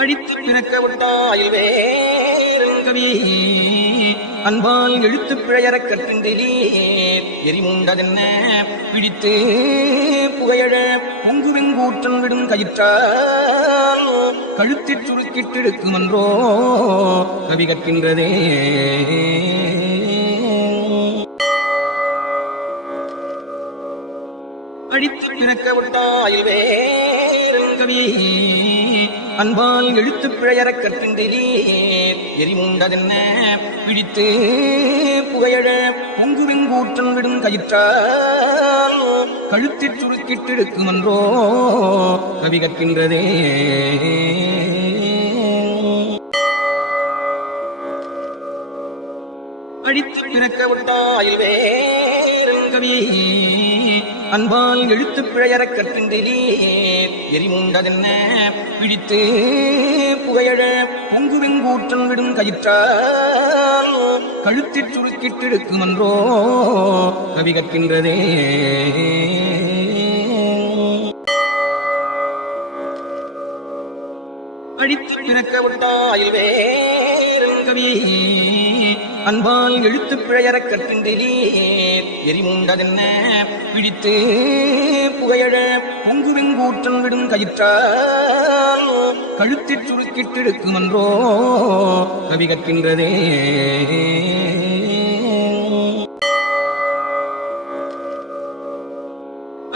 அடித்து பிறக்க விட்டாயில் வேறுங்கவி அன்பால் எழுத்து பிழையறக் கற்றுண்டிலே எரிமுண்டதென்ன பிடித்து புகையழ பொங்குவெங்கூற்றன் விடும் கயிற்றால் கழுத்திற் சுருக்கிட்டெடுக்குமன்றோ கவி கற்கின்றதே. அடித்து பிறக்க விட்டாயில் வேறுங்கவி அன்பால் எழுத்து பிழையறக் கற்றுண்டிலே எரிமுண்டதென்ன பிடித்து புகையழ பொங்குவெங்கூற்றன் விடும் கயிற்றால் கழுத்திற் சுருக்கிட்டெடுக்குமன்றோ கவி கற்கின்றதே. அடித்து பிறக்க விட்டாயில் வேறுங்கவி அன்பால் எழுத்து பிழையறக் கற்றுண்டிலே எரிமுண்டதென்ன பிடித்து புகையழ பொங்குவெங்கூற்றன் விடும் கயிற்றால் கழுத்திற் சுருக்கிட்டெடுக்குமன்றோ கவி கற்கின்றதே. அடித்து பிறக்க விட்டாயில் வேறுங்கவி அன்பால் எழுத்து பிழையறக் கற்றுண்டிலே எரிமுண்டதென்ன பிடித்து புகையழ பொங்குவெங்கூற்றன் விடும் கயிற்றால் கழுத்திற் சுருக்கிட்டெடுக்குமன்றோ கவி கற்கின்றதே.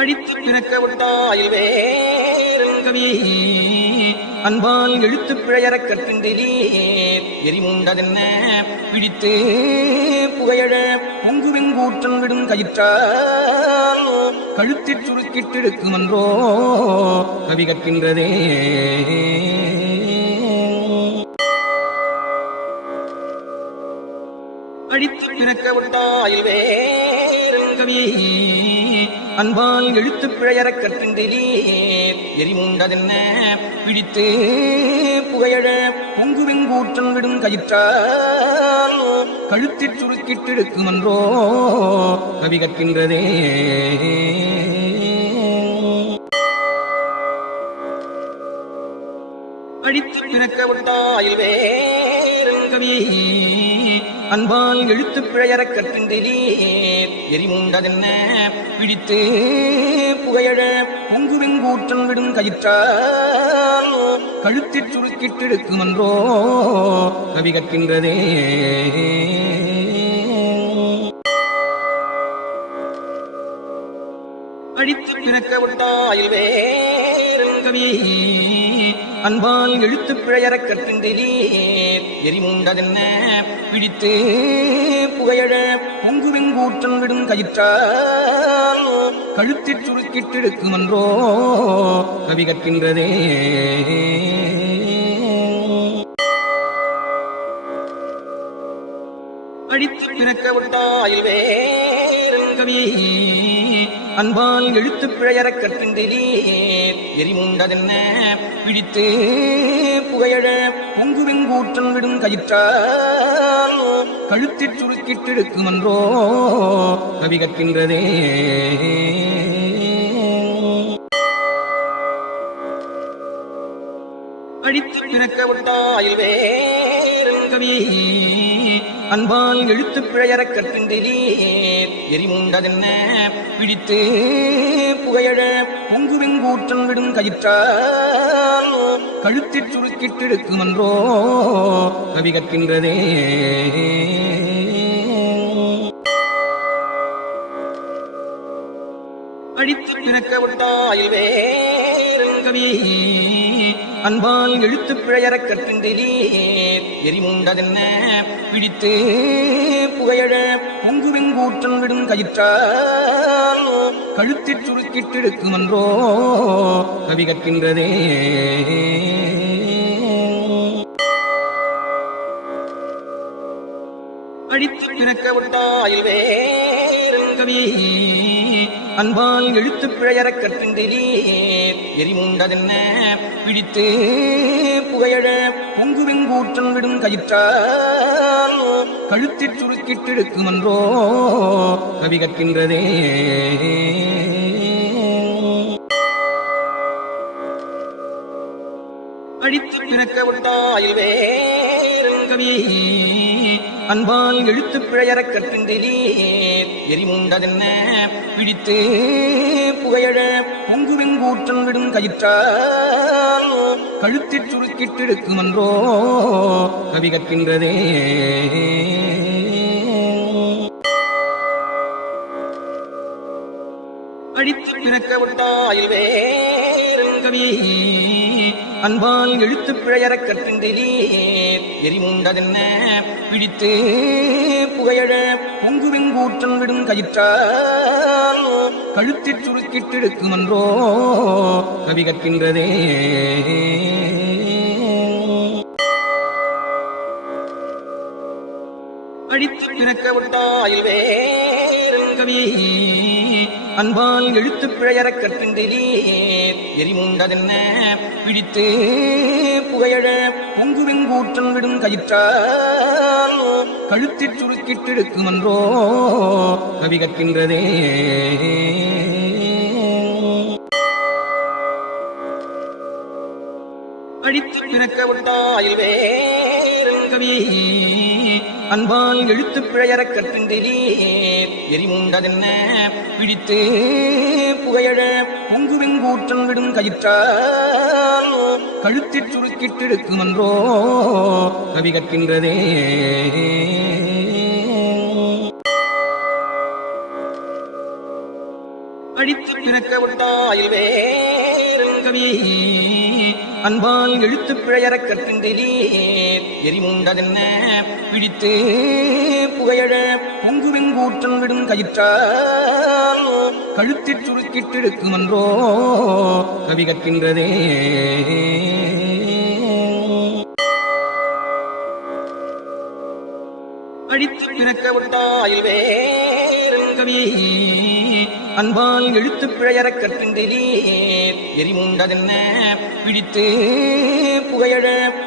அடித்து பிறக்க விட்டாயில் வேறுங்கவி அன்பால் எழுத்து பிழையறக் கற்றுண்டிலே எரிமுண்டதென்ன பிடித்து புகையழ பொங்குவெங்கூற்றன் விடும் கயிற்றால் கழுத்திற் சுருக்கிட்டெடுக்குமன்றோ கவி கற்கின்றதே. அடித்து பிறக்க விட்டாயில் வேறுங்கவி அன்பால் எழுத்து பிழையறக் கற்றுண்டிலே எரிமுண்டதென்ன பிடித்து புகையழ பொங்குவெங்கூற்றன் விடும் கயிற்றால் கழுத்திற் சுருக்கிட்டெடுக்குமன்றோ கவி கற்கின்றதே. அடித்து பிறக்க விட்டாயில் வேறுங்கவி அன்பால் எழுத்து பிழையறக் கற்றுண்டிலே எரிமுண்டதென்ன பிடித்து புகையழ பொங்குவெங்கூற்றன் விடும் கயிற்றால் கழுத்திற் சுருக்கிட்டெடுக்குமன்றோ கவி கற்கின்றதே. அடித்து பிறக்க விட்டாயில் வேறுங்கவி அன்பால் எழுத்து பிழையறக் கற்றுண்டிலே எரிமுண்டதென்ன பிடித்து புகையழ பொங்குவெங்கூற்றன் விடும் கயிற்றால் கழுத்திற் சுருக்கிட்டெடுக்குமன்றோ கவி கற்கின்றதே. அடித்து பிறக்க விட்டாயில் வேறுங்கவி அன்பால் எழுத்து பிழையறக் கற்றுண்டிலே எரிமுண்டதென்ன பிடித்து புகையழ பொங்குவெங்கூற்றன் விடும் கயிற்றால் கழுத்திற் சுருக்கிட்டெடுக்குமன்றோ கவி கற்கின்றதே. அடித்து பிறக்க விட்டாயில் வேறுங்கவி அன்பால் எழுத்து பிழையறக் கற்றுண்டிலே எரிமுண்டதென்ன பிடித்து புகையழ பொங்குவெங்கூற்றன் விடும் கயிற்றால் கழுத்திற் சுருக்கிட்டெடுக்குமன்றோ கவி கற்கின்றதே. அடித்து பிறக்க விட்டாயில் வேறுங்கவி அன்பால் எழுத்து பிழையறக் கற்றுண்டிலே எரிமுண்டதென்ன பிடித்து புகையழ பொங்குவெங்கூற்றன் விடும் கயிற்றால் கழுத்திற் சுருக்கிட்டெடுக்குமன்றோ கவி கற்கின்றதே. அடித்து பிறக்க விட்டாயில் வேறுங்கவி அன்பால் எழுத்து பிழையறக் கற்றுண்டிலே எரிமுண்டதென்ன பிடித்து புகையழ பொங்குவெங்கூற்றன் விடும் கயிற்றால் கழுத்திற் சுருக்கிட்டெடுக்குமன்றோ கவி கற்கின்றதே. அடித்து பிறக்க விட்டாயில் வேறுங்கவி அன்பால் எழுத்து பிழையறக் கற்றுண்டிலீர் எரிமுண்டதென்ன பிடித்து புகையழ பொங்குவெங்கூற்றன் விடும் கயிற்றால் கழுத்திற் சுருக்கிட்டெடுக்குமன்றோ கவி கற்கின்றதே. அடித்து பிறக்க விட்டாயில் வேறுங்கவி அன்பால் எழுத்து பிழையறக் கற்றுண்டிலீர் எரிமுண்டதென்ன பிடித்து புகையழ பொங்குவெங்கூற்றன் விடும் கயிற்றால் கழுத்திற் சுருக்கிட்டெடுக்குமன்றோ கவி கற்கின்றதே. அடித்து பிறக்க விட்டாயில் வேறுங்கவி அன்பால் எழுத்து பிழையறக் கற்றுண்டிலீர் எரிமுண்டதென்ன பிடித்து புகையழ பொங்குவெங்கூற்றன் விடும் கயிற்றால் கழுத்திற் சுருக்கிட்டெடுக்குமன்றோ கவி கற்கின்றதே. அடித்து பிறக்க விட்டாயில் வேறுங்கவி அன்பால் எழுத்து பிழையறக் கற்றுண்டிலீர் எரிமுண்டதென்ன பிடித்து புகையழ பொங்குவெங்கூற்றன் விடும் கயிற்றால் கழுத்திற் சுருக்கிட்டெடுக்குமன்றோ கவி கற்கின்றதே. அடித்து பிறக்க விட்டாயில் வேறுங்கவி அன்பால் எழுத்து பிழையறக் கற்றுண்டிலீர் எரிமுண்டதென்ன பிடித்து புகையழ பொங்குவெங்கூற்றன் விடும் கயிற்றால் கழுத்திற் சுருக்கிட்டெடுக்குமன்றோ கவி கற்கின்றதே. அடித்து பிறக்க விட்டாயில் வேறுங்கவி அன்பால் எழுத்து பிழையறக் கற்றுண்டிலீர் எரிமுண்டதென்ன பிடித்து புகையழ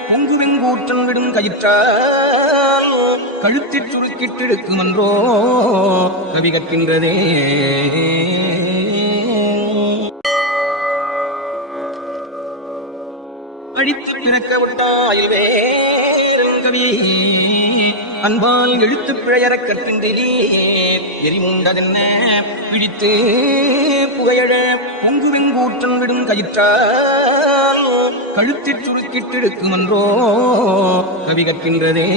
பொங்குவெங்கூற்றன் விடும் கயிற்றால் கழுத்திற் சுருக்கிட்டெடுக்குமன்றோ கவி கற்கின்றதே. அடித்து பிறக்க விட்டாயில் வேறுங்கவி அன்பால் எழுத்து பிழையறக் கற்றுண்டிலீர் எரிமுண்டதென்ன பிடித்து புகையழ பொங்குவெங்கூற்றன் விடும் கயிற்றால் கழுத்திற் சுருக்கிட்டெடுக்குமன்றோ கவி கற்கின்றதே.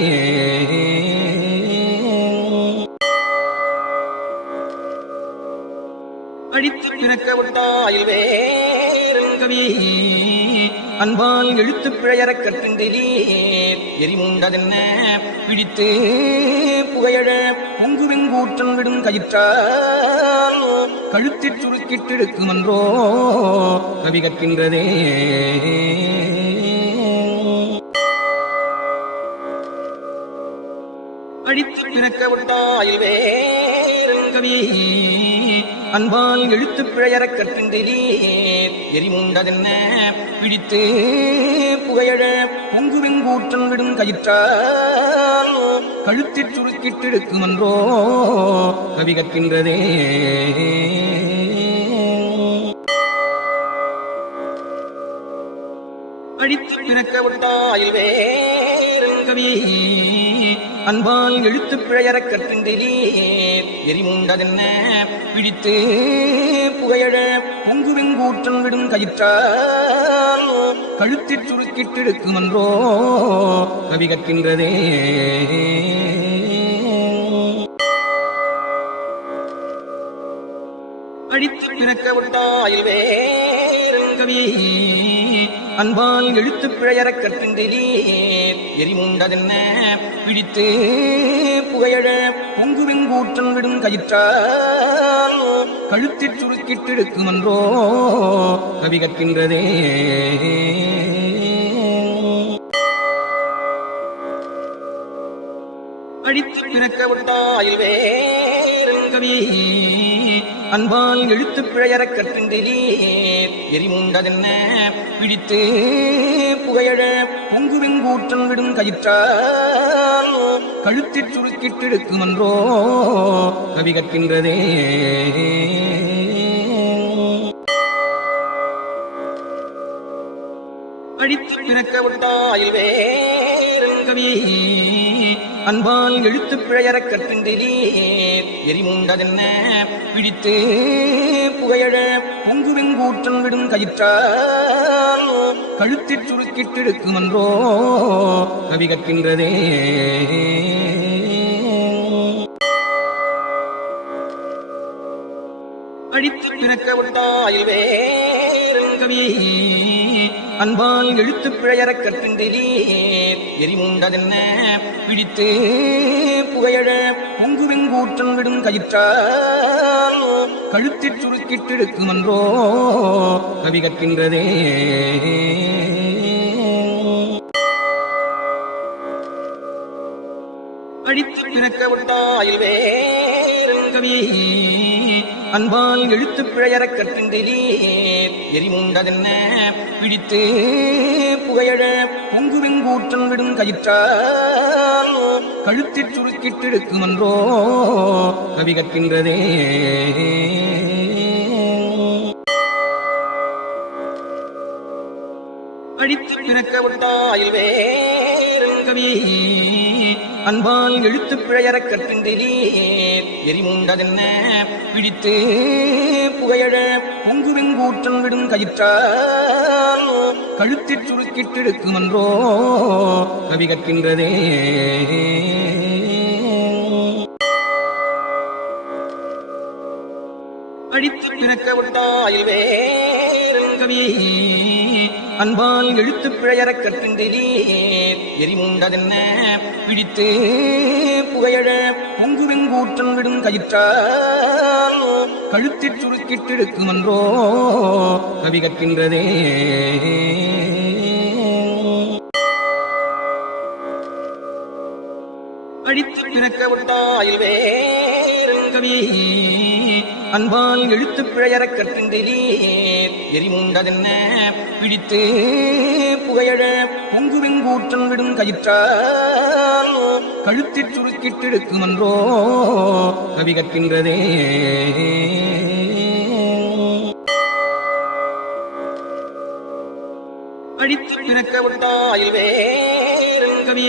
அடித்து பிறக்க விட்டாயில் வேறுங்கவி அன்பால் எழுத்து பிழையறக் கற்றுண்டிலீர் எரிமுண்டதென்ன பிடித்து புகையழ பொங்குவெங்கூற்றன் விடும் கயிற்றால் கழுத்திற் சுருக்கிட்டெடுக்குமன்றோ கவி கற்கின்றதே. அடித்து பிறக்க விட்டாயில் வேறுங்கவி அன்பால் எழுத்து பிழையறக் கற்றுண்டிலீர் எரிமுண்டதென்ன பிடித்து புகையழ பொங்குவெங்கூற்றன் விடும் கயிற்றால் கழுத்திற் சுருக்கிட்டெடுக்குமன்றோ கவி கற்கின்றதே. அடித்து பிறக்க விட்டாயில் வேறுங்கவி அன்பால் எழுத்து பிழையறக் கற்றுண்டிலீர் எரிமுண்டதென்ன பிடித்து புகையழ பொங்குவெங்கூற்றன் விடும் கயிற்றால் கழுத்திற் சுருக்கிட்டெடுக்குமன்றோ கவி கற்கின்றதே. அடித்து பிறக்க விட்டாயில் வேறுங்கவி அன்பால் எழுத்து பிழையறக் கற்றுண்டிலீர் எரிமுண்டதென்ன பிடித்து புகையழ பொங்குவெங்கூற்றன் விடும் கயிற்றால் கழுத்திற் சுருக்கிட்டெடுக்குமன்றோ கவி கற்கின்றதே. அடித்து பிறக்க விட்டாயில் வேறுங்கவி அன்பால் எழுத்து பிழையறக் கற்றுண்டிலீர் எரிமுண்டதென்ன பிடித்து புகையழ பொங்குவெங்கூற்றன் விடும் கயிற்றால் கழுத்திற் சுருக்கிட்டெடுக்குமன்றோ கவி கற்கின்றதே. அடித்து பிறக்க விட்டாயில் வேறுங்கவி அன்பால் எழுத்து பிழையறக் கற்றுண்டிலீர் எரிமுண்டதென்ன பிடித்து புகையழ பொங்குவெங்கூற்றன் விடும் கயிற்றால் கழுத்திற் சுருக்கிட்டிருக்குமன்றோ கவி கற்கின்றதே. அடித்து பிறக்க விட்டாயில் வேறுங்கவி அன்பால் எழுத்து பிழையறக் கற்றுண்டிலீர் எரிமுண்டதென்ன பிடித்து புகையழ பொங்குவெங்கூற்றன் விடும் கயிற்றால் கழுத்திற் சுருக்கிட்டிருக்குமன்றோ கவி கற்கின்றதே. அடித்து பிறக்க விட்டாயில் வேறுங்கவி அன்பால் எழுத்து பிழையறக் கற்றுண்டிலீர் எரிமுண்டதென்ன பிடித்து புகையழ பொங்குவெங்கூற்றன் விடும் கயிற்றால் கழுத்திற் சுருக்கிட்டிருக்குமன்றோ கவி கற்கின்றதே. அடித்து பிறக்க விட்டாயில் வேறுங்கவி அன்பால் எழுத்து பிழையறக் கற்றுண்டிலீர் எரிமுண்டதென்ன பிடித்து புகையழ பொங்குவெங்கூற்றன் விடும் கயிற்றால் கழுத்திற் சுருக்கிட்டிருக்குமன்றோ கவி கற்கின்றதே. அடித்து பிறக்க விட்டாயில் வேறுங்கவி அன்பால் எழுத்து பிழையறக் கற்றுண்டிலீர் எரிமுண்டதென்ன பிடித்து புகையழ பொங்குவெங்கூற்றன் விடும் கயிற்றால் கழுத்திற் சுருக்கிட்டிருக்குமன்றோ கவி கற்கின்றதே. அடித்து பிறக்க விட்டாயில் வேறுங்கவி அன்பால் எழுத்து பிழையறக் கற்றுண்டிலீர் எரிமுண்டதென்ன பிடித்து புகையழ பொங்குவெங்கூற்றன் விடும் கயிற்றால் கழுத்திற் சுருக்கிட்டிருக்குமன்றோ கவி கற்கின்றதே. அடித்து பிறக்க விட்டாயில் வேறுங்கவி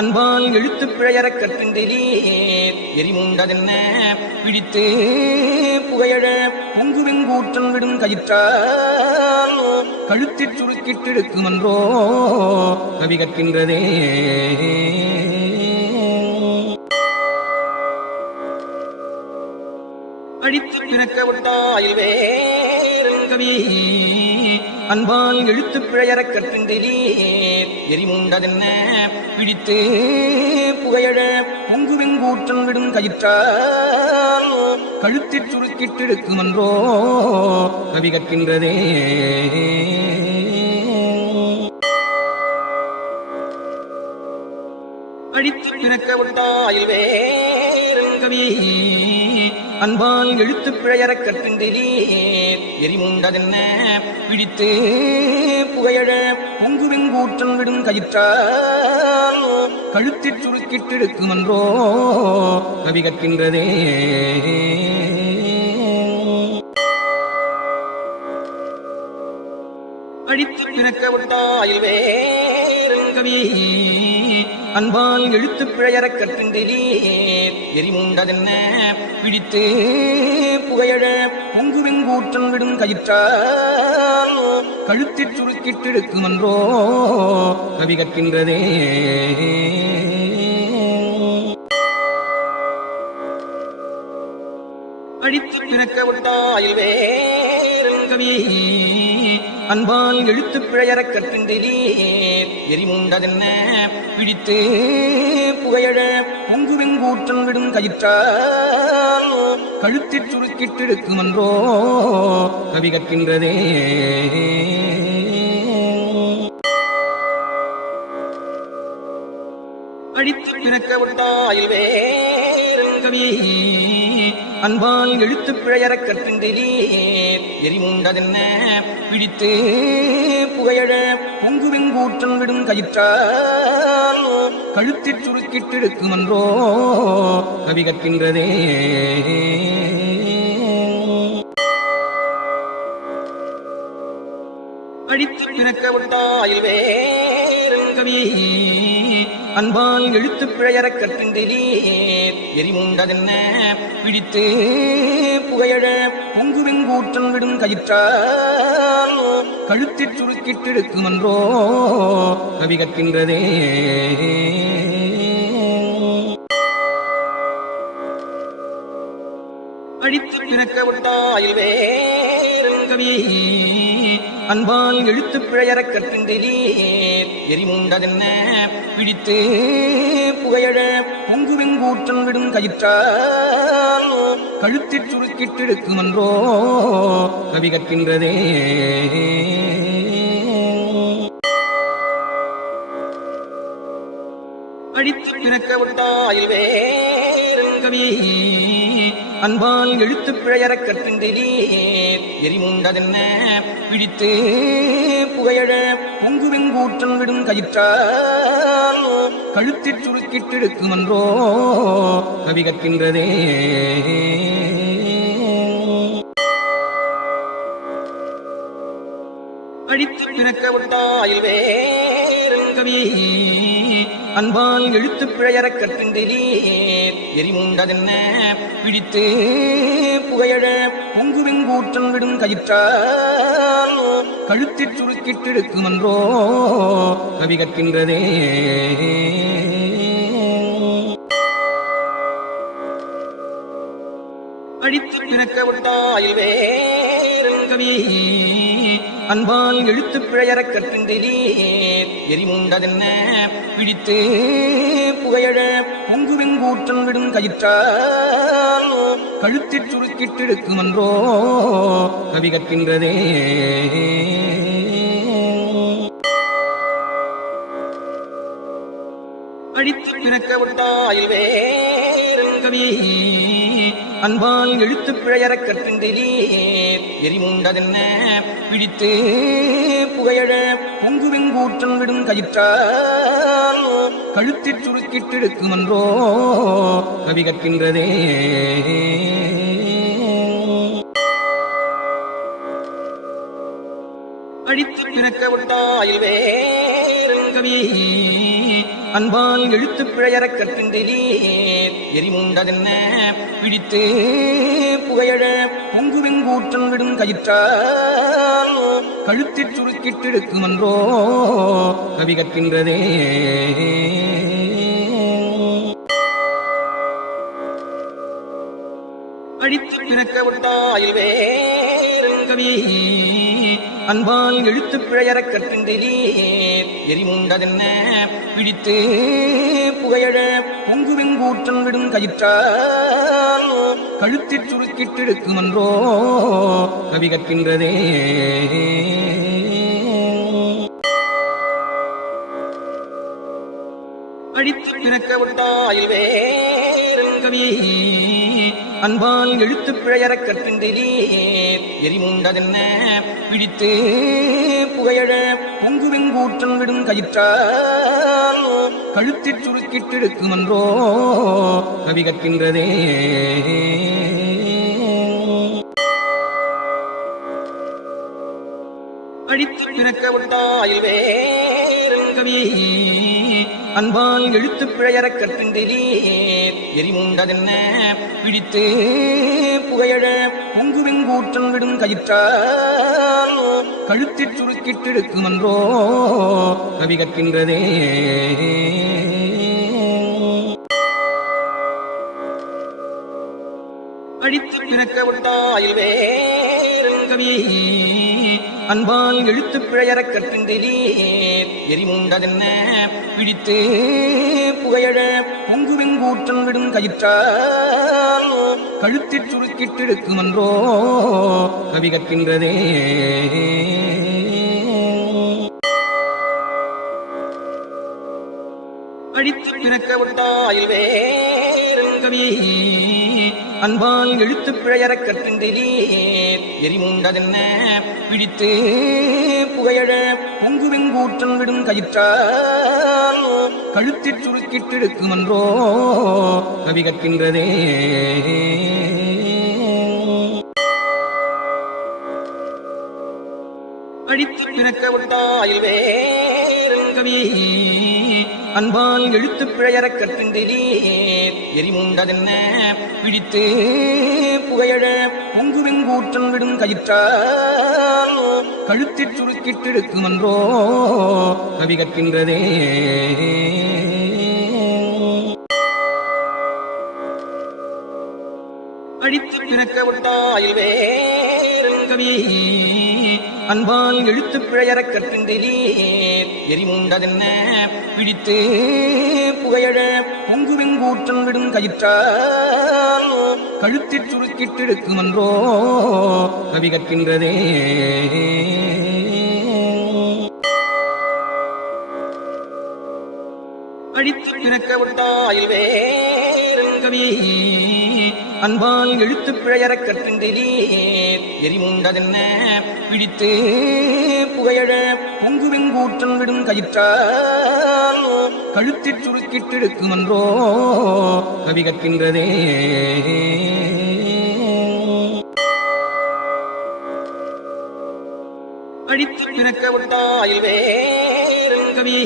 அன்பால் எழுத்து பிழையறக் கற்றுண்டிலீர் எரிமுண்டதென்ன பிடித்து புகையழ பொங்குவெங்கூற்றன் விடும் கயிற்றால் கழுத்திற் சுருக்கிட்டிருக்குமன்றோ கவி கற்கின்றதே. அடித்து பிறக்க விட்டாயில் வேறுங்கவி அன்பால் எழுத்து பிழையறக் கற்றுண்டிலீர் எரிமுண்டதென்ன பிடித்து புகையழ பொங்குவெங்கூற்றன் விடும் கயிற்றால் கழுத்திற் சுருக்கிட்டிருக்குமன்றோ கவி கற்கின்றதே. அடித்து பிறக்க விட்டாயில் வேறுங்கவி அன்பால் எழுத்து பிழையறக் கற்றுண்டிலீர் எரிமுண்டதென்ன பிடித்து புகையழ பொங்குவெங்கூற்றன் விடும் கயிற்றால் கழுத்திற் சுருக்கிட்டிருக்குமன்றோ கவி கற்கின்றதே. அடித்து பிறக்க விட்டாயில் வேறுங்கவி அன்பால் எழுத்து பிழையறக் கற்றுண்டிலீர் எரிமுண்டதென்ன பிடித்து புகையழ பொங்குவெங்கூற்றன் விடும் கயிற்றால் கழுத்திற் சுருக்கிட்டிருக்குமன்றோ கவி கற்கின்றதே. அடித்து பிறக்க விட்டாயில் வேறுங்கவி அன்பால் எழுத்து பிழையறக் கற்றுண்டிலீர் எரிமுண்டதென்ன பிடித்து புகையழ பொங்குவெங்கூற்றன் விடும் கயிற்றால் கழுத்திற் சுருக்கிட்டிருக்குமன்றோ கவி கற்கின்றதே. அடித்து பிறக்க விட்டாயில் வேறுங்கவி அன்பால் எழுத்து பிழையறக் கற்றுண்டிலீர் எரிமுண்டதென்ன பிடித்து புகையழ பொங்குவெங்கூற்றன் விடும் கயிற்றால் கழுத்திற் சுருக்கிட்டிருக்குமன்றோ கவி கற்கின்றதே. அடித்து பிறக்க விட்டாயில் வேறுங்கவி அன்பால் எழுத்து பிழையறக் கற்றின்றீர் எரிமுண்டதென்ன பிடித்து புகையழ பொங்குவெங்கூற்றன் விடும் கயிற்றால் கழுத்திற் சுருக்கிட்டிருக்குமன்றோ கவி கற்கின்றதே. அடித்து பிறக்க விட்டாயில் வேறுங்கவி அன்பால் எழுத்து பிழையறக் கற்றின்றீர் எரிமுண்டதென்ன பிடித்து புகையழ பொங்குவெங்கூற்றன் விடும் கயிற்றால் கழுத்திற் சுருக்கிட்டிருக்குமன்றோ கவி கற்கின்றதே. அடித்து பிறக்க விட்டாயில் வேறுங்கவி அன்பால் எழுத்து பிழையறக் கற்றின்றீர் எரிமுண்டதென்ன பிடித்து புகையழ பொங்குவெங்கூற்றன் விடும் கயிற்றால் கழுத்திற் சுருக்கிட்டிருக்குமன்றோ கவி கற்கின்றதே. அடித்து பிறக்க விட்டாயில் வேறுங்கவி அன்பால் எழுத்து பிழையறக் கற்றின்றீர் எரிமுண்டதென்ன பிடித்து புகையழ பொங்குவெங்கூற்றன் விடும் கயிற்றால் கழுத்திற் சுருக்கிட்டிருக்குமன்றோ கவி கற்கின்றதே. அடித்து பிறக்க விட்டாயில் வேறுங்கவி அன்பால் எழுத்து பிழையறக் கற்றின்றீர் எரிமுண்டதென்ன பிடித்து புகையழ பொங்குவெங்கூற்றன் விடும் கயிற்றால் கழுத்திற் சுருக்கிட்டிருக்குமன்றோ கவி கற்கின்றதே. அடித்து பிறக்க விட்டாயில் வேறுங்கவி அன்பால் எழுத்து பிழையறக் கற்றின்றீர் எரிமுண்டதென்ன பிடித்து புகையழ பொங்குவெங்கூற்றன் விடும் கயிற்றால் கழுத்திற் சுருக்கிட்டிருக்குமன்றோ கவி கற்கின்றதே. அடித்து பிறக்க விட்டாயில் வேறுங்கவி அன்பால் எழுத்து பிழையறக் கற்றின்றீர் எரிமுண்டதென்ன பிடித்து புகையழ பொங்குவெங்கூற்றன் விடும் கயிற்றால் கழுத்திற் சுருக்கிட்டிருக்குமன்றோ கவி கற்கின்றதே. அடித்து பிறக்க விட்டாயில் வேறுங்கவி அன்பால் எழுத்து பிழையறக் கற்றின்றீர் எரிமுண்டதென்ன பிடித்து புகையழ பொங்குவெங்கூற்றன் விடும் கயிற்றால் கழுத்திற் சுருக்கிட்டிருக்குமன்றோ கவி கற்கின்றதே. அடித்து பிறக்க விட்டாயில் வேறுங்கவி அன்பால் எழுத்து பிழையறக் கற்றின்றீர் எரிமுண்டதென்ன பிடித்து புகையழ பொங்குவெங்கூற்றன் விடும் கயிற்றால் கழுத்திற் சுருக்கிட்டிருக்குமன்றோ கவி கற்கின்றதே. அடித்து பிறக்க விட்டாயில் வேறுங்கவி அன்பால் எழுத்து பிழையறக் கற்றின்றீர் எரிமுண்டதென்ன பிடித்து புகையழ பொங்குவெங்கூற்றன் விடும் கயிற்றால் கழுத்திற் சுருக்கிட்டிருக்குமன்றோ கவி கற்கின்றதே. அடித்து பிறக்க விட்டாயில் வேறுங்கவி அன்பால் எழுத்து பிழையறக் கற்றின்றீர் எரிமுண்டதென்ன பிடித்து புகையழ பொங்குவெங்கூற்றன் விடும் கயிற்றால் கழுத்திற் சுருக்கிட்டிருக்குமன்றோ கவி கற்கின்றதே. அடித்து பிறக்க விட்டாயில் வேறுங்கவி அன்பால் எழுத்து பிழையறக் கற்றின்றீர் எரிமுண்டதென்ன பிடித்து புகையழ பொங்குவெங்கூற்றன் விடும் கயிற்றால் கழுத்திற் சுருக்கிட்டிருக்குமன்றோ கவி கற்கின்றதே. அடித்து பிறக்க விட்டாயில் வேறுங்கவி அன்பால் எழுத்து பிழையறக் கற்கின்றீர் எரிமுண்டதென்ன பிடித்து புகையழ பொங்குவெங்கூற்றன் விடும் கயிற்றால் கழுத்திற் சுருக்கிட்டிருக்குமன்றோ கவி கற்கின்றதே. அடித்து பிறக்க விட்டாயில் வேறுங்கவி அன்பால் எழுத்து பிழையறக் கற்கின்றீர் எரிமுண்டதென்ன பிடித்து புகையழ பொங்குவெங்கூற்றன் விடும் கயிற்றால் கழுத்திற் சுருக்கிட்டிருக்குமன்றோ கவி கற்கின்றதே. அடித்து பிறக்க விட்டாயில் வேறுங்கவி அன்பால் எழுத்து பிழையறக் கற்கின்றீர் எரிமுண்டதென்ன பிடித்து புகையழ பொங்குவெங்கூற்றன் விடும் கயிற்றால் கழுத்திற் சுருக்கிட்டிருக்குமன்றோ கவி கற்கின்றதே. அடித்து பிறக்க விட்டாயில் வேறுங்கவி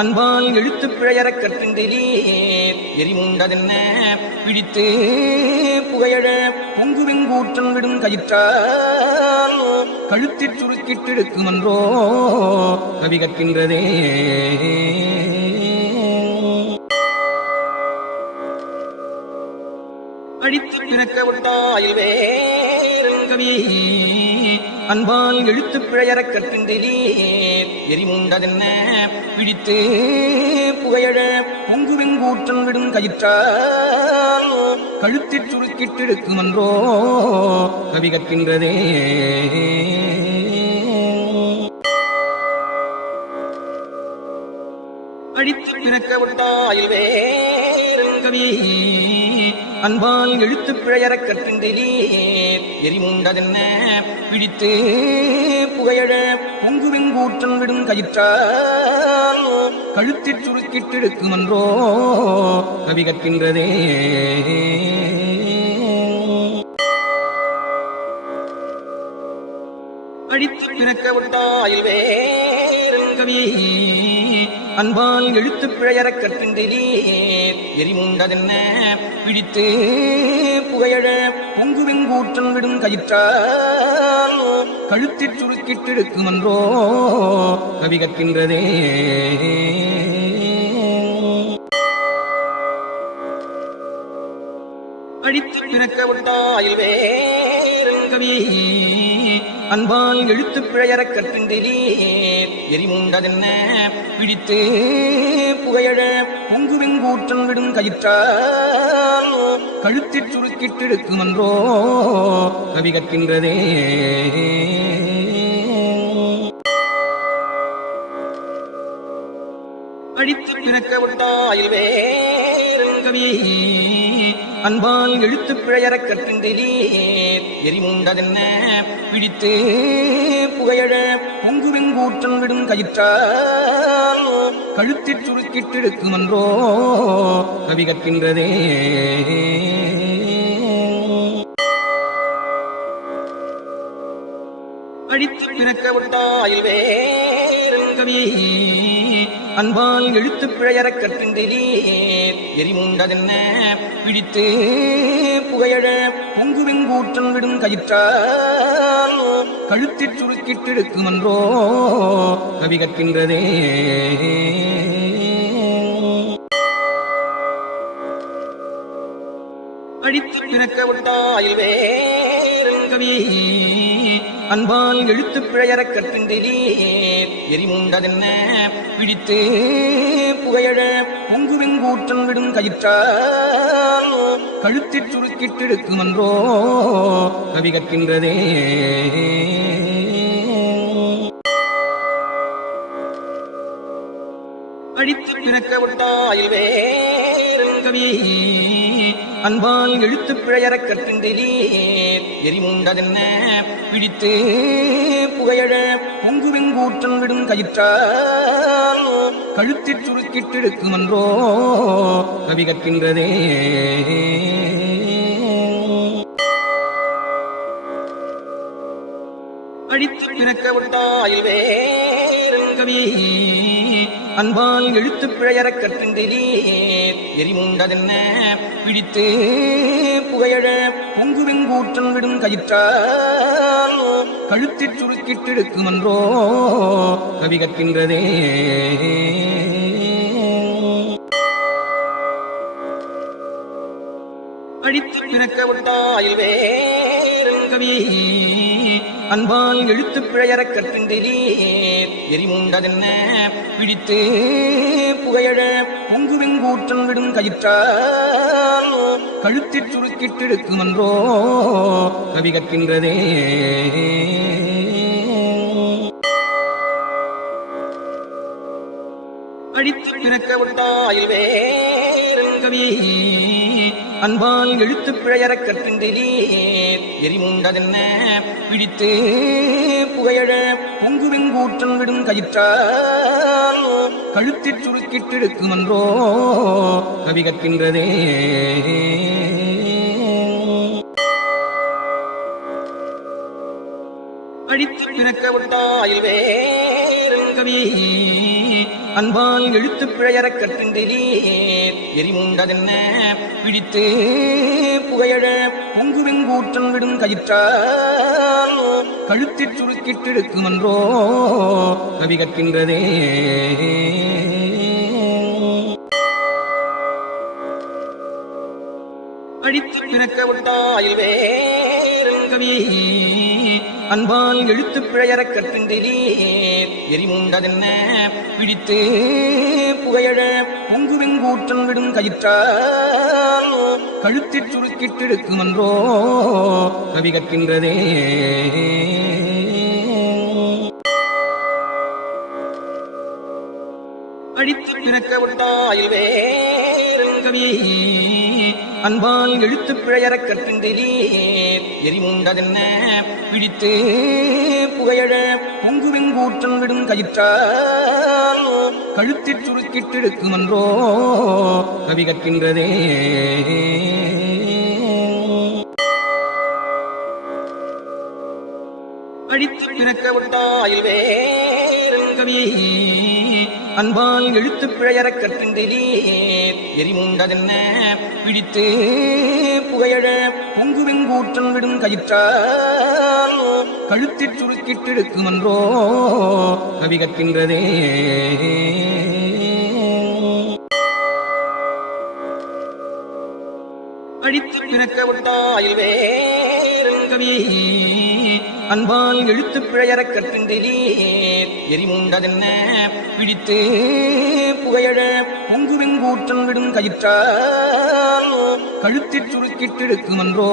அன்பால் எழுத்து பிழையறக் கற்கின்றீர் எரிமுண்டதென்ன பிடித்து புகையழ பொங்குவெங்கூற்றன் விடும் கயிற்றால் கழுத்திற் சுருக்கிட்டிருக்குமன்றோ கவி கற்கின்றதே. அடித்து பிறக்க விட்டாயில் வேறுங்கவி அன்பால் எழுத்து பிழையறக் கற்கின்றீர் எரிமுண்டதென்ன பிடித்து புகையழ பொங்குவெங்கூற்றன் விடும் கயிற்றால் கழுத்திற் சுருக்கிட்டிருக்குமன்றோ கவி கற்கின்றதே. அடித்து பிறக்க விட்டாயில் வேறுங்கவி அன்பால் எழுத்து பிழையறக் கற்கின்றீர் எரிமுண்டதென்ன பிடித்து புகையழ பொங்குவெங்கூற்றன் விடும் கயிற்றால் கழுத்திற் சுருக்கிட்டிருக்குமன்றோ கவி கற்கின்றதே. அடித்து பிறக்க விட்டாயில் வேறுங்கவி அன்பால் எழுத்து பிழையறக் கற்கின்றீர் எரிமுண்டதென்ன பிடித்து புகையழ பொங்குவெங்கூற்றன் விடும் கயிற்றால் கழுத்திற் சுருக்கிட்டிருக்குமன்றோ கவி கற்கின்றதே. அடித்து பிறக்க விட்டாயில் வேறுங்கவி அன்பால் எழுத்து பிழையறக் கற்கின்றீர் எரிமுண்டதென்ன பிடித்து புகையழ பொங்குவெங்கூற்றன் விடும் கயிற்றால் கழுத்திற் சுருக்கிட்டிருக்குமன்றோ கவி கற்கின்றதே. அடித்து பிறக்க விட்டாயில் வேறுங்கவி அன்பால் எழுத்து பிழையறக் கற்கின்றீர் எரிமுண்டதென்ன பிடித்து புகையழ பொங்குவெங்கூற்றன் விடும் கயிற்றால் கழுத்திற் சுருக்கிட்டிருக்குமன்றோ கவி கற்கின்றதே. அடித்து பிறக்க விட்டாயில் வேறுங்கவி அன்பால் எழுத்து பிழையறக் கற்கின்றீர் எரிமுண்டதென்ன பிடித்து புகையழ பொங்குவெங்கூற்றன் விடும் கயிற்றால் கழுத்திற் சுருக்கிட்டிருக்குமன்றோ கவி கற்கின்றதே. அடித்து பிறக்க விட்டாயில் வேறுங்கவி அன்பால் எழுத்து பிழையறக் கற்கின்றீர் எரிமுண்டதென்ன பிடித்து புகையழ பொங்குவெங்கூற்றன் விடும் கயிற்றால் கழுத்திற் சுருக்கிட்டிருக்குமன்றோ கவி கற்கின்றதே. அடித்து பிறக்க விட்டாயில் வேறுங்கவி அன்பால் எழுத்து பிழையறக் கற்கின்றீர் எரிமுண்டதென்ன பிடித்து புகையழ பொங்குவெங்கூற்றன் விடும் கயிற்றால் கழுத்திற் சுருக்கிட்டிருக்குமன்றோ கவி கற்கின்றதே. அடித்து பிறக்க விட்டாயில் வேறுங்கவி அன்பால் எழுத்து பிழையறக் கற்றுண்டிலீர் எரிமுண்டதென்ன பிடித்து புகையழ பொங்குவெங்கூற்றன் விடும் கயிற்றால் கழுத்திற் சுருக்கிட்டெடுக்குமன்றோ கவி கற்கின்றதே. அடித்து பிறக்க விட்டாயில் வேறுங்கவி அன்பால் எழுத்து பிழையறக் கற்றுண்டிலீர் எரிமுண்டதென்ன பிடித்து புகையழ பொங்குவெங்கூற்றன் விடும் கயிற்றால் கழுத்திற் சுருக்கிட்டெடுக்குமன்றோ கவி கற்கின்றதே. அடித்து பிறக்க விட்டாயில் வேறுங்கவி அன்பால் எழுத்து பிழையறக் கற்றுண்டிலீர் எரிமுண்டதென்ன பிடித்து புகையழ பொங்குவெங்கூற்றன் விடும் கயிற்றால் கழுத்திற் சுருக்கிட்டெடுக்குமன்றோ கவி கற்கின்றதே. அடித்து பிறக்க விட்டாயில் வேறுங்கவி அன்பால் எழுத்து பிழையறக் கற்றுண்டிலீர் எரிமுண்டதென்ன பிடித்து புகையழ பொங்குவெங்கூற்றன் விடும் கயிற்றால் கழுத்திற் சுருக்கிட்டெடுக்குமன்றோ கவி கற்கின்றதே. அடித்து பிறக்க விட்டாயில் வேறுங்கவி அன்பால் எழுத்து பிழையறக் கற்றுண்டிலீர் எரிமுண்டதென்ன பிடித்து புகையழ பொங்குவெங்கூற்றன் விடும் கயிற்றால் கழுத்திற் சுருக்கிட்டெடுக்குமன்றோ கவி கற்கின்றதே. அடித்து பிறக்க விட்டாயில் வேறுங்கவி அன்பால் எழுத்து பிழையறக் கற்றுண்டிலீர் எரிமுண்டதென்ன பிடித்து புகையழ பொங்குவெங்கூற்றன் விடும் கயிற்றால் கழுத்திற் சுருக்கிட்டெடுக்குமன்றோ கவி கற்கின்றதே. அடித்து பிறக்க விட்டாயில் வேறுங்கவி அன்பால் எழுத்து பிழையறக் கற்றுண்டிலீர் எரிமுண்டதென்ன பிடித்து புகையழ பொங்குவெங்கூற்றன் விடும் கயிற்றால் கழுத்திற் சுருக்கிட்டெடுக்குமன்றோ கவி கற்கின்றதே. அடித்து பிறக்க விட்டாயில் வேறுங்கவி அன்பால் எழுத்து பிழையறக் கற்றுண்டிலீர் எரிமுண்டதென்ன பிடித்து புகையழ பொங்குவெங்கூற்றன் விடும் கயிற்றால் கழுத்திற் சுருக்கிட்டெடுக்குமன்றோ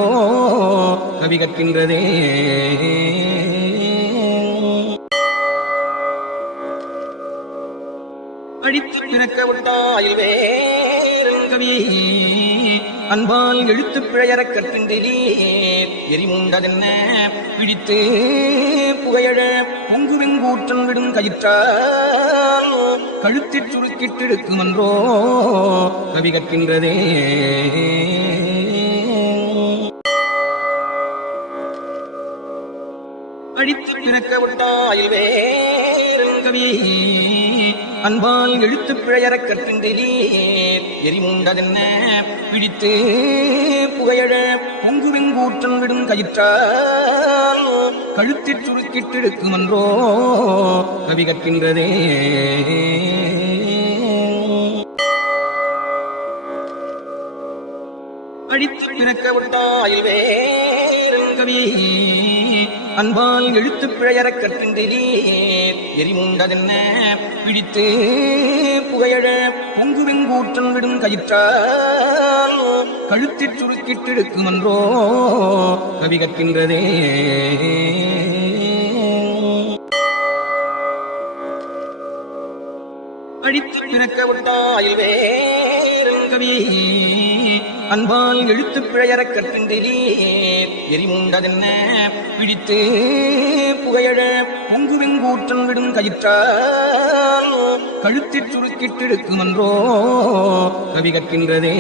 கவி கற்கின்றதே. அடித்து பிறக்க விட்டாயில் வேறுங்கவி அன்பால் எழுத்து பிழையறக் கற்றுண்டிலீர் எரிமுண்டதென்ன பிடித்து புகையழ பொங்குவெங்கூற்றன் விடும் கயிற்றால் கழுத்திற் சுருக்கிட்டெடுக்குமன்றோ கவி கற்கின்றதே. அடித்து பிறக்க விட்டாயில் வேறுங்கவி அன்பால் எழுத்து பிழையறக் கற்றுண்டிலீர் எரிமுண்டதென்ன பிடித்து புகையழ பொங்குவெங்கூற்றன் விடும் கயிற்றால் கழுத்திற் சுருக்கிட்டெடுக்குமன்றோ கவி கற்கின்றதே. அடித்து பிறக்க விட்டாயில் வேறுங்கவி அன்பால் எழுத்து பிழையறக் கற்றுண்டிலீர் எரிமுண்டதென்ன பிடித்து புகையழ பொங்குவெங்கூற்றன் விடும் கயிற்றால் கழுத்திற் சுருக்கிட்டெடுக்குமன்றோ கவி கற்கின்றதே. அடித்து பிறக்க விட்டாயில் வேறுங்கவி அன்பால் எழுத்து பிழையறக் கற்றுண்டிலீர் எரிமுண்டதென்ன பிடித்து புகையழ பொங்குவெங்கூற்றன் விடும் கயிற்றால் கழுத்திற் சுருக்கிட்டெடுக்குமன்றோ கவி கற்கின்றதே.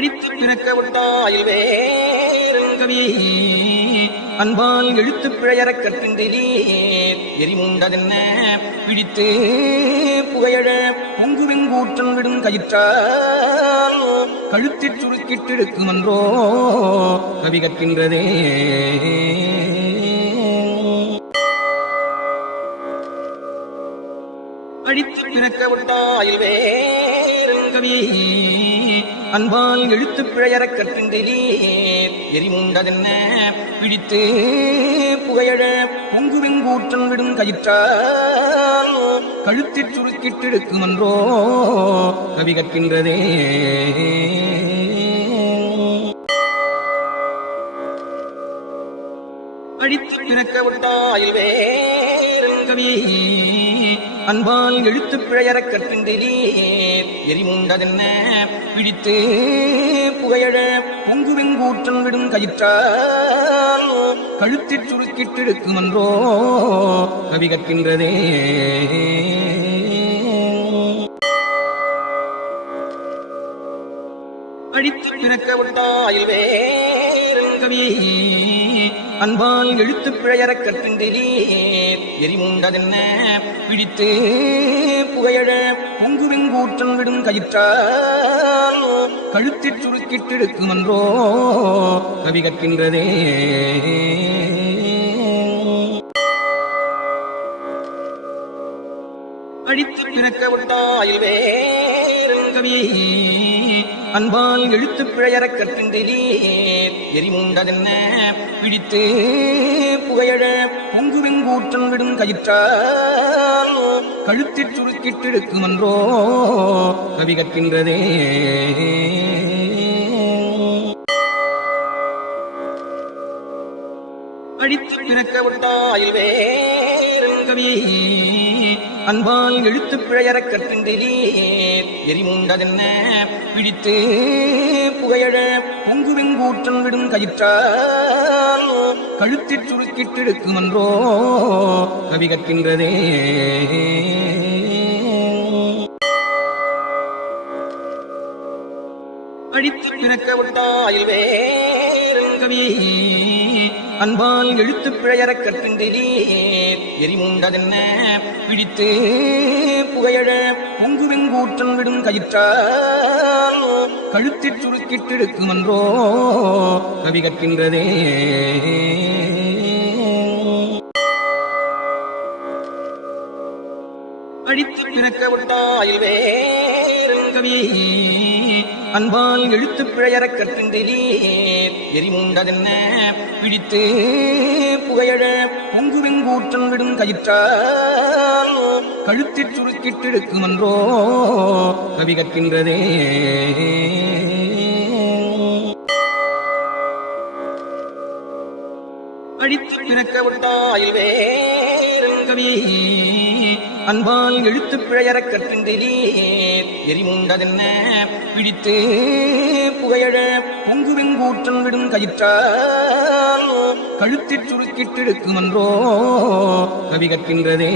அடித்து பிறக்க விட்டாயில் வேறுங்கவி அன்பால் எழுத்து பிழையறக் கற்கின்றே எரிமுண்டதென்ன பிடித்து புகையழ பொங்குவெங்கூற்றன் விடும் கயிற்றால் கழுத்திற் சுருக்கிட்டிருக்குமன்றோ கவி கற்கின்றதே. அடித்து பிறக்க விட்டாயில் வேறுங்கவி அன்பால் எழுத்து பிழையறக் கற்கின்றே எரிமுண்டதென்ன பிடித்து புகையழ பொங்குவெங்கூற்றன் விடும் கயிற்றால் கழுத்திற் சுருக்கிட்டிருக்குமன்றோ கவி கற்கின்றதே. அடித்து பிறக்க விட்டாயில் வேறுங்கவி அன்பால் எழுத்து பிழையறக் கற்கின்றே எரிமுண்டதென்ன பிடித்து புகையழ பொங்குவெங்கூற்றன் விடும் கயிற்றால் கழுத்திற் சுருக்கிட்டிருக்குமன்றோ கவி கற்கின்றதே. அடித்து பிறக்க விட்டாயில் வேறுங்கவி அன்பால் எழுத்து பிழையறக் கற்கின்றே எரிமுண்டதென்ன பிடித்து புகையழ பொங்குவெங்கூற்றன் விடும் கயிற்றால் கழுத்திற் சுருக்கிட்டிருக்குமன்றோ கவி கற்கின்றதே. அடித்து பிறக்க விட்டாயில் வேறுங்கவி அன்பால் எழுத்து பிழையறக் கற்கின்றே எரிமுண்டதென்ன பிடித்து புகையழ பொங்குவெங்கூற்றன் விடும் கயிற்றால் கழுத்திற் சுருக்கிட்டிருக்குமன்றோ கவி கற்கின்றதே. அடித்து பிறக்க விட்டாயில் வேறுங்கவி அன்பால் எழுத்து பிழையறக் கற்கின்றே எரிமுண்டதென்ன பிடித்து புகையழ பொங்குவெங்கூற்றன் விடும் கயிற்றால் கழுத்திற் சுருக்கிட்டிருக்குமன்றோ கவி கற்கின்றதே. அடித்து பிறக்க விட்டாயில் வேறுங்கவி அன்பால் எழுத்து பிழையறக் கற்கின்றே எரிமுண்டதென்ன பிடித்து புகையழ பொங்குவெங்கூற்றன் விடும் கயிற்றால் கழுத்திற் சுருக்கிட்டிருக்குமன்றோ கவி கற்கின்றதே. அடித்து பிறக்க விட்டாயில் வேறுங்கவி அன்பால் எழுத்து பிழையறக் கற்கின்றே எரிமுண்டதென்ன பிடித்து புகையழ பொங்குவெங்கூற்றன் விடும் கயிற்றால் கழுத்திற் சுருக்கிட்டிருக்குமன்றோ கவி கற்கின்றதே. அடித்து பிறக்க விட்டாயில் வேறுங்கவி அன்பால் எழுத்து பிழையறக் கற்கின்றே எரிமுண்டதென்ன பிடித்து புகையழ பொங்குவெங்கூற்றன் விடும் கயிற்றால் கழுத்திற் சுருக்கிட்டிருக்குமன்றோ கவி கற்கின்றதே.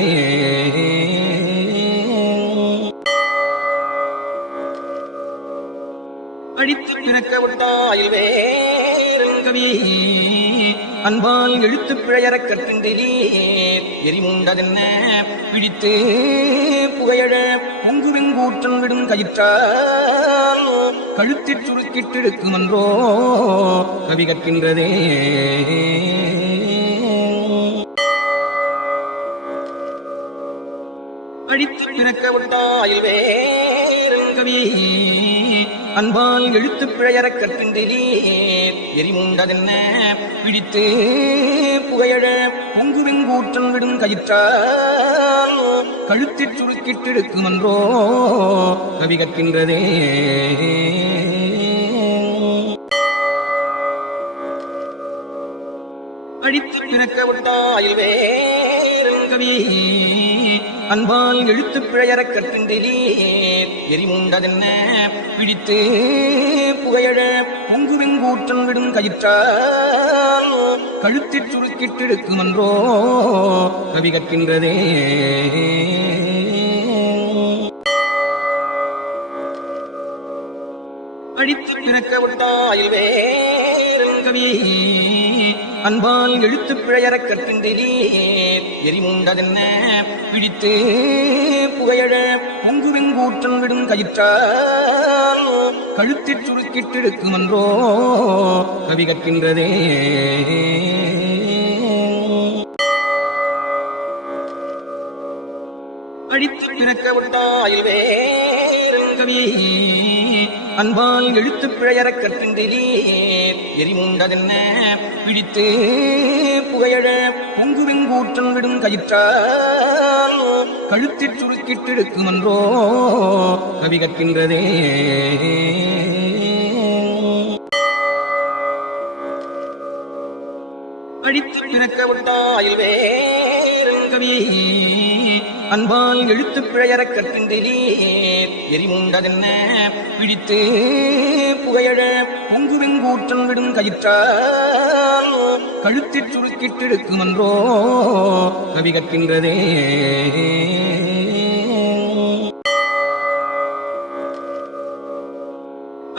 அடித்து பிறக்க விட்டாயில் வேறுங்கவி அன்பால் எழுத்து பிழையறக் கற்கின்றே எரிமுண்டதென்ன பிடித்து புகையழ பொங்குவெங்கூற்றன் விடும் கயிற்றால் கழுத்திற் சுருக்கிட்டிருக்குமன்றோ கவி கற்கின்றதே. அடித்து பிறக்க விட்டாயில் வேறுங்கவி அன்பால் எழுத்து பிழையறக் கற்கின்றே எரிமுண்டதென்ன பிடித்து புகையழ பொங்குவெங்கூற்றன் விடும் கயிற்றால் கழுத்திற் சுருக்கிட்டிருக்குமன்றோ கவி கற்கின்றதே. அடித்து பிறக்க விட்டாயில் வேறுங்கவி அன்பால் எழுத்து பிழையறக் கற்கின்றே எரிமுண்டதென்ன பிடித்து புகையழ பொங்குவெங்கூற்றன் விடும் கயிற்றால் கழுத்திற் சுருக்கிட்டிருக்குமன்றோ கவி கற்கின்றதே. அடித்து பிறக்க விட்டாயில் வேறுங்கவி அன்பால் எழுத்து பிழையறக் கற்கின்றீர் எரிமுண்டதென்ன பிடித்து புகையழ பொங்குவெங்கூற்றன் விடும் கயிற்றால் கழுத்திற் சுருக்கிட்டிருக்குமன்றோ கவி கற்கின்றதே. அடித்து பிறக்க விட்டாயில் வேறுங்கவி அன்பால் எழுத்து பிழையறக் கற்கின்றீர் எரிமுண்டதென்ன பிடித்து புகையழ பொங்குவெங்கூற்றன் விடும் கயிற்றால் கழுத்திற் சுருக்கிட்டிருக்குமன்றோ கவி கற்கின்றதே. அடித்து பிறக்க விட்டாயில் வேறுங்கவி அன்பால் எழுத்து பிழையறக் கற்கின்றீர் எரிமுண்டதென்ன பிடித்து புகையழ பொங்குவெங்கூற்றன் விடும் கயிற்றால் கழுத்திற் சுருக்கிட்டிருக்குமன்றோ கவி கற்கின்றதே.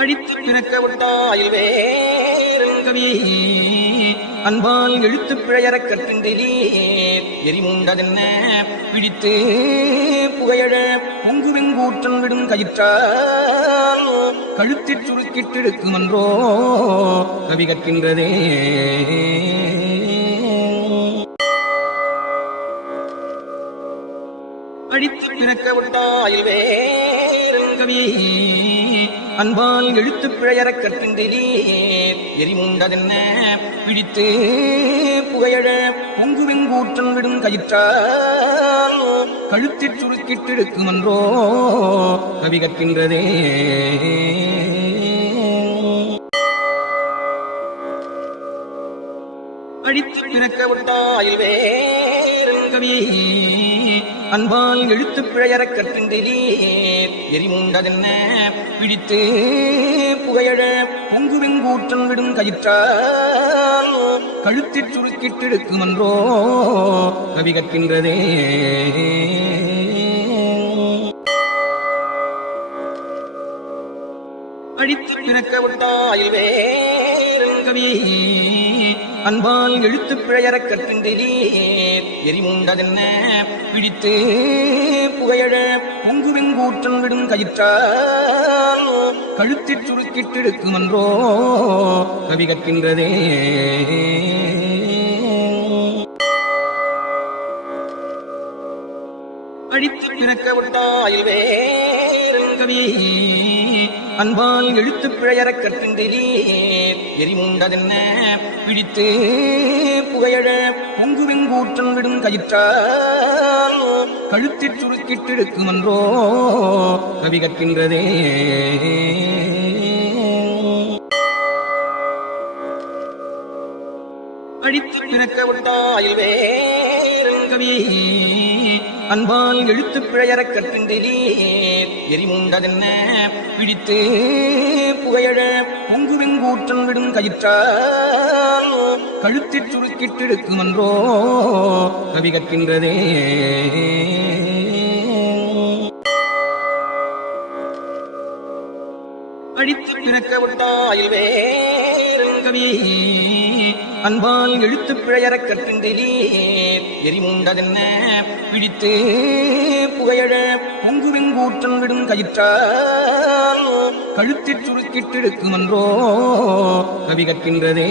அடித்து பிறக்க விட்டாயில் வேறுங்கவி அன்பால் எழுத்து பிழையறக் கற்கின்றீர் எரிமுண்டதென்ன பிடித்து புகையழ பொங்குவெங்கூற்றன் விடும் கயிற்றால் கழுத்திற் சுருக்கிட்டிருக்குமன்றோ கவி கற்கின்றதே. அடித்து பிறக்க விட்டாயில் வேறுங்கவி அன்பால் எழுத்து பிழையறக் கற்கின்றீர் எரிமுண்டதென்ன பிடித்து புகையழ பொங்குவெங்கூற்றன் விடும் கயிற்றால் கழுத்திற் சுருக்கிட்டிருக்குமன்றோ கவி கற்கின்றதே. அடித்து பிறக்க விட்டாயில் வேறுங்கவி அன்பால் எழுத்து பிழையறக் கற்கின்றீர் எரிமுண்டதென்ன பிடித்து புகையழ பொங்குவெங்கூற்றன் விடும் கயிற்றால் கழுத்திற் சுருக்கிட்டிருக்குமன்றோ கவி கற்கின்றதே. அடித்து பிறக்க விட்டாயில் வேறுங்கவி அன்பால் எழுத்து பிழையறக் கற்கின்றீர் எரிமுண்டதென்ன பிடித்து புகையழ பொங்குவெங்கூற்றன் விடும் கயிற்றால் கழுத்திற் சுருக்கிட்டிருக்குமன்றோ கவி கற்கின்றதே. அடித்து பிறக்க விட்டாயில் வேறுங்கவி அன்பால் எழுத்து பிழையறக் கற்கின்றீர் எரிமுண்டதென்ன பிடித்து புகையழ பொங்குவெங்கூற்றன் விடும் கயிற்றால் கழுத்திற் சுருக்கிட்டிருக்குமன்றோ கவி கற்கின்றதே. அடித்து பிறக்க விட்டாயில் வேறுங்கவி அன்பால் எழுத்து பிழையறக் கற்கின்றீர் எரிமுண்டதென்ன பிடித்து புகையழ பொங்குவெங்கூற்றன் விடும் கயிற்றால் கழுத்திற் சுருக்கிட்டிருக்குமன்றோ கவி கற்கின்றதே. அடித்து பிறக்க விட்டாயில் வேறுங்கவி அன்பால் எழுத்து பிழையறக் கற்கின்றீர் எரிமுண்டதென்ன பிடித்து புகையழ பொங்குவெங்கூற்றன் விடும் கயிற்றால் கழுத்திற் சுருக்கிட்டிருக்குமன்றோ கவி கற்கின்றதே.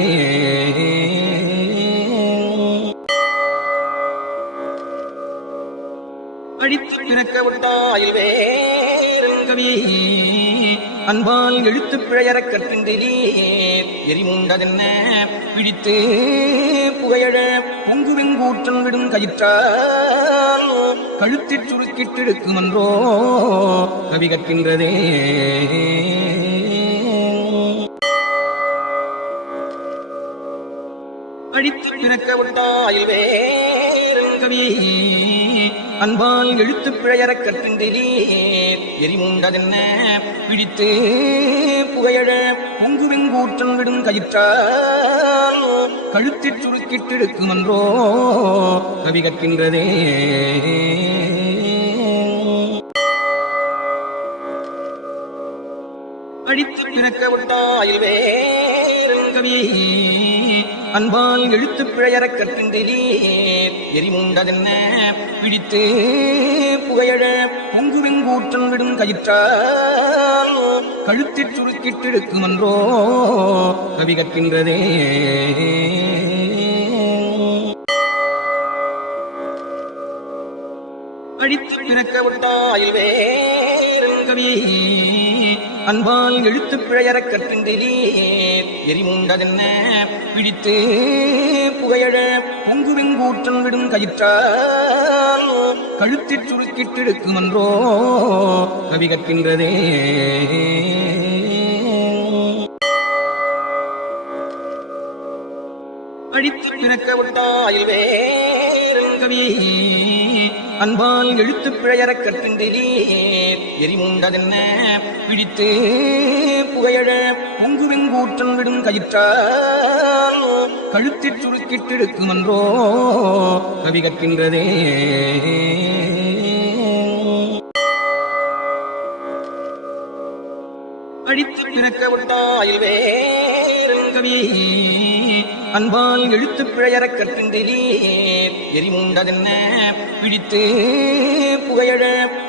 அடித்து பிறக்க விட்டாயில் வேறுங்கவி அன்பால் எழுத்து பிழையறக் கற்கின்றீர் எரிமுண்டதென்ன பிடித்து புகையழ பொங்குவெங்கூற்றன் விடும் கயிற்றால் கழுத்திற் சுருக்கிட்டிருக்குமன்றோ கவி கற்கின்றதே. அடித்து பிறக்க விட்டாயில் வேறுங்கவி அன்பால் எழுத்து பிழையறக் கற்கின்றீர் எரிமுண்டதென்ன பிடித்து புகையழ பொங்குவெங்கூற்றன் விடும் கயிற்றால் கழுத்திற் சுருக்கிட்டிருக்குமன்றோ கவி கற்கின்றதே. அடித்து பிறக்க விட்டாயில் வேறுங்கவி அன்பால் எழுத்து பிழையறக் கற்கின்றீர் எரிமுண்டதென்ன பிடித்து புகையழ பொங்குவெங்கூற்றன் விடும் கயிற்றால் கழுத்திற் சுருக்கிட்டிருக்குமன்றோ கவி கற்கின்றதே. அடித்து பிறக்க விட்டாயில் வேறுங்கவி அன்பால் எழுத்து பிழையறக் கற்கின்றீர் எரிமுண்டதென்ன பிடித்து புகையழ பொங்குவெங்கூற்றன் விடும் கயிற்றால் கழுத்திற் சுருக்கிட்டிருக்குமன்றோ கவி கற்கின்றதே. அடித்து பிறக்க விட்டாயில் வேறுங்கவி அன்பால் எழுத்து பிழையறக் கற்கின்றீர் எரிமுண்டதென்ன பிடித்து புகையழ பொங்குவெங்கூற்றன் விடும் கயிற்றால் கழுத்திற் சுருக்கிட்டிருக்குமன்றோ கவி கற்கின்றதே. அடித்து பிறக்க விட்டாயில் வேறுங்கவி அன்பால் எழுத்து பிழையறக் கற்கின்றீர் எரிமுண்டதென்ன பிடித்து புகையழ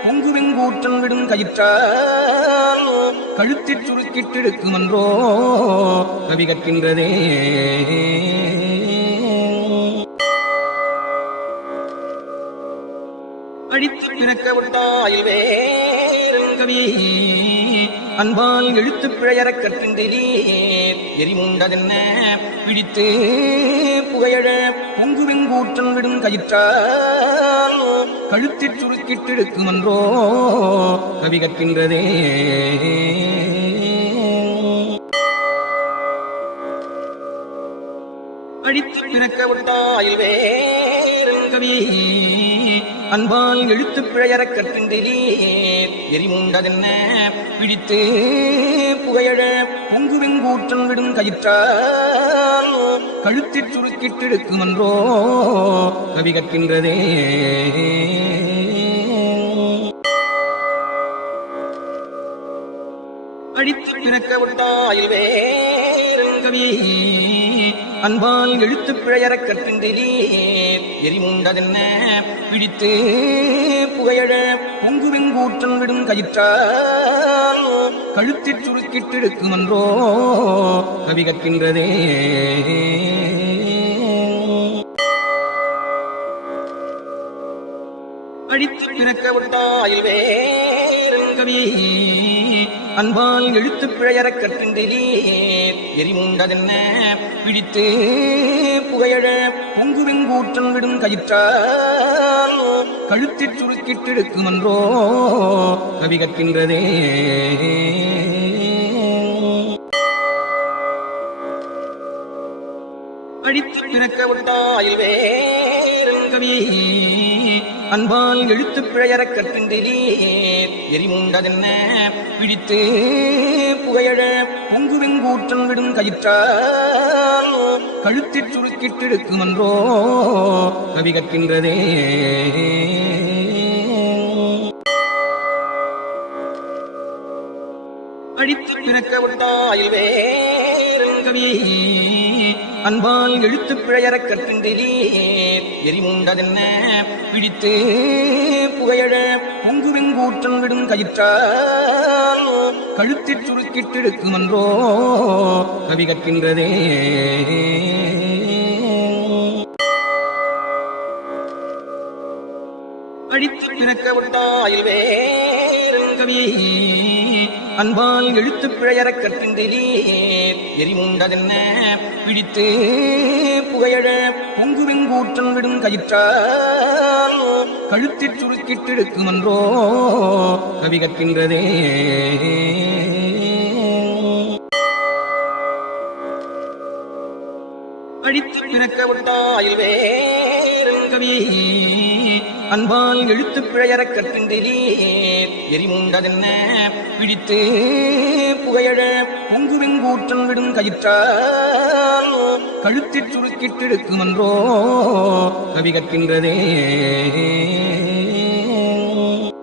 பொங்குவெங்கூற்றன் விடும் கயிற்றால் கழுத்திற் சுருக்கிட்டிருக்குமன்றோ கவி கற்கின்றதே. அடித்து பிறக்க விட்டாயில் வேறுங்கவி அன்பால் எழுத்து பிழையறக் கற்கின்றீர் எரிமுண்டதென்ன பிடித்து புகையழ பொங்குவெங்கூற்றன் விடும் கயிற்றால் கழுத்திற் சுருக்கிட்டிருக்குமன்றோ கவி கற்கின்றதே. அடித்து பிறக்க விட்டாயில் வேறுங்கவி அன்பால் எழுத்து பிழையறக் கற்கின்றீர் எரிமுண்டதென்ன பிடித்து புகையழ பொங்குவெங்கூற்றன் விடும் கயிற்றால் கழுத்திற் சுருக்கிட்டிருக்குமன்றோ கவி கற்கின்றதே. அடித்து பிறக்க விட்டாயில் வேறுங்கவி அன்பால் எழுத்து பிழையறக் கற்கின்றீர் எரிமுண்டதென்ன பிடித்து புகையழ பொங்குவெங்கூற்றன் விடும் கயிற்றால் கழுத்திற் சுருக்கிட்டிருக்குமன்றோ கவி கற்கின்றதே. அடித்து பிறக்க விட்டாயில் வேறுங்கவி அன்பால் எழுத்து பிழையறக் கற்கின்றீர் எரிமுண்டதென்ன பிடித்து புகையழ பொங்குவெங்கூற்றன் விடும் கயிற்றால் கழுத்திற் சுருக்கிட்டிருக்குமன்றோ கவி கற்கின்றதே. அடித்து பிறக்க விட்டாயில் வேறுங்கவி அன்பால் எழுத்து பிழையறக் கற்கின்றீர் எரிமுண்டதென்ன பிடித்து புகையழ பொங்குவெங்கூற்றன் விடும் கயிற்றால் கழுத்திற் சுருக்கிட்டிருக்குமன்றோ கவி கற்கின்றதே. அடித்து பிறக்க விட்டாயில் வேறுங்கவி அன்பால் எழுத்து பிழையறக் கற்கின்றீர் எரிமுண்டதென்ன பிடித்து புகையழ பொங்குவெங்கூற்றன் விடும் கயிற்றால் கழுத்திற் சுருக்கிட்டிருக்குமன்றோ கவி கற்கின்றதே. அடித்து பிறக்க விட்டாயில் வேறுங்கவி அன்பால் எழுத்து பிழையறக் கற்கின்றீர் எரிமுண்டதென்ன பிடித்து புகையழ பொங்குவெங்கூற்றன் விடும் கயிற்றால் கழுத்திற் சுருக்கிட்டிருக்குமன்றோ கவி கற்கின்றதே. அடித்து பிறக்க விட்டாயில் வேறுங்கவி அன்பால் எழுத்து பிழையறக் கற்கின்றீர் எரிமுண்டதென்ன பிடித்து புகையழ பொங்குவெங்கூற்றன் விடும் கயிற்றால் கழுத்திற் சுருக்கிட்டிருக்குமன்றோ கவி கற்கின்றதே.